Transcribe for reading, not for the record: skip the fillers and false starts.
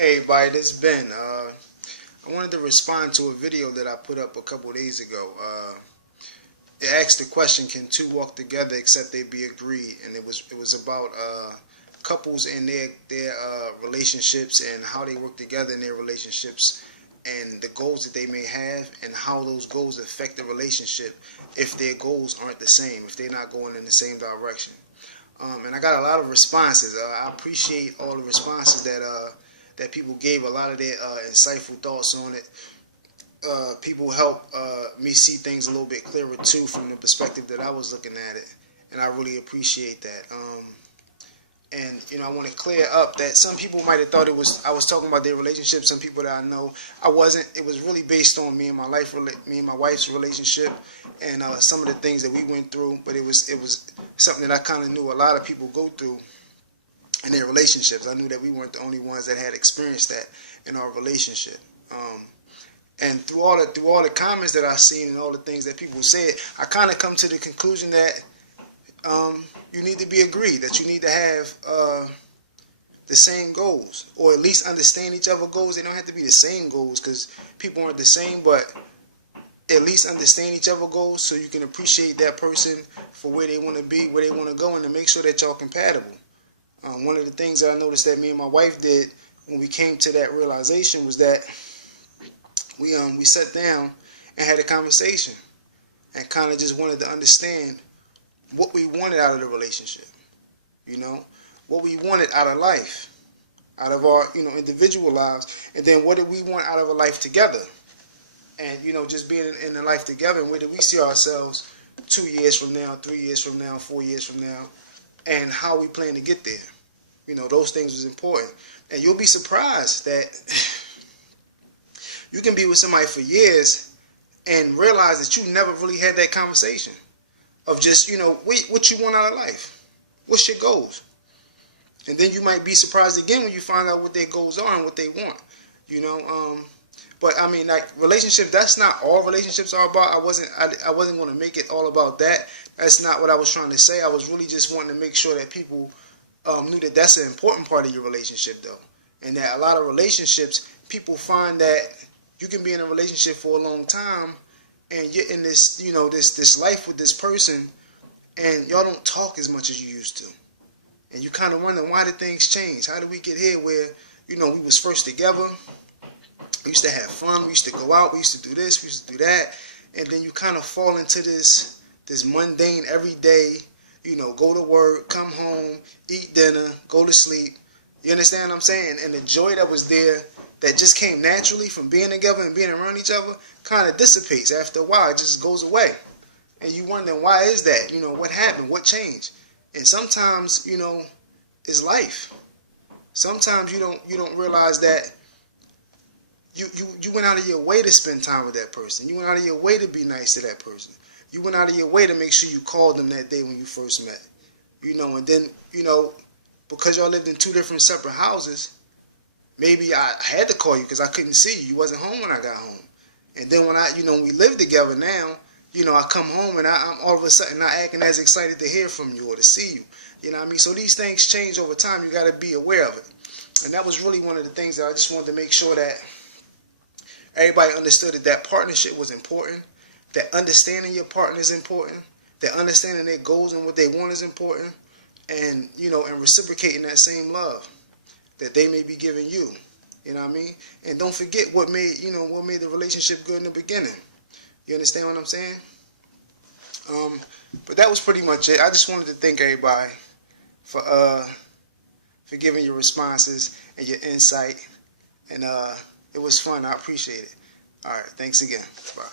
Hey everybody, this is Ben. I wanted to respond to a video that I put up a couple days ago. It asked the question, can two walk together except they be agreed? And it was about couples and their relationships and how they work together in their relationships and the goals that they may have and how those goals affect the relationship if their goals aren't the same, if they're not going in the same direction. And I got a lot of responses. I appreciate all the responses that people gave, a lot of their insightful thoughts on it. People help me see things a little bit clearer too from the perspective that I was looking at it, and I really appreciate that. And I want to clear up that some people might have thought I was talking about their relationship. Some people that I know, I wasn't. It was really based on me and my wife's relationship, and some of the things that we went through. But it was something that I kind of knew a lot of people go through in their relationships. I knew that we weren't the only ones that had experienced that in our relationship. And through all the comments that I've seen and all the things that people said, I kind of come to the conclusion that you need to be agreed, that you need to have the same goals, or at least understand each other's goals. They don't have to be the same goals because people aren't the same, but at least understand each other's goals so you can appreciate that person for where they want to be, where they want to go, and to make sure that y'all compatible. One of the things that I noticed that me and my wife did when we came to that realization was that we sat down and had a conversation and kind of just wanted to understand what we wanted out of the relationship, what we wanted out of life, out of our individual lives, and then what did we want out of a life together, and just being in a life together, and where do we see ourselves 2 years from now, 3 years from now, 4 years from now, and how we plan to get there. Those things was important. And you'll be surprised that you can be with somebody for years and realize that you never really had that conversation of just, what you want out of life. What's your goals? And then you might be surprised again when you find out what their goals are and what they want. But I mean, like, relationship, that's not all relationships are about. I wasn't going to make it all about that. That's not what I was trying to say. I was really just wanting to make sure that people knew that that's an important part of your relationship, though. And that a lot of relationships, people find that you can be in a relationship for a long time and you're in this, this life with this person, and y'all don't talk as much as you used to. And you kind of wonder, why did things change? How did we get here where, we was first together? We used to have fun. We used to go out. We used to do this. We used to do that. And then you kind of fall into this mundane, everyday, go to work, come home, eat dinner, go to sleep. You understand what I'm saying? And the joy that was there, that just came naturally from being together and being around each other, kind of dissipates after a while. It just goes away. And you wonder, why is that? What happened? What changed? And sometimes, it's life. Sometimes you don't realize that you went out of your way to spend time with that person. You went out of your way to be nice to that person. You went out of your way to make sure you called them that day when you first met. And then, because y'all lived in two different separate houses, maybe I had to call you because I couldn't see you. You wasn't home when I got home. And then when we live together now, I come home and I'm all of a sudden not acting as excited to hear from you or to see you. You know what I mean? So these things change over time. You got to be aware of it. And that was really one of the things that I just wanted to make sure that everybody understood, that partnership was important, that understanding your partner is important, that understanding their goals and what they want is important, and, and reciprocating that same love that they may be giving you. You know what I mean? And don't forget what made the relationship good in the beginning. You understand what I'm saying? But that was pretty much it. I just wanted to thank everybody for giving your responses and your insight. And it was fun. I appreciate it. All right. Thanks again. Bye.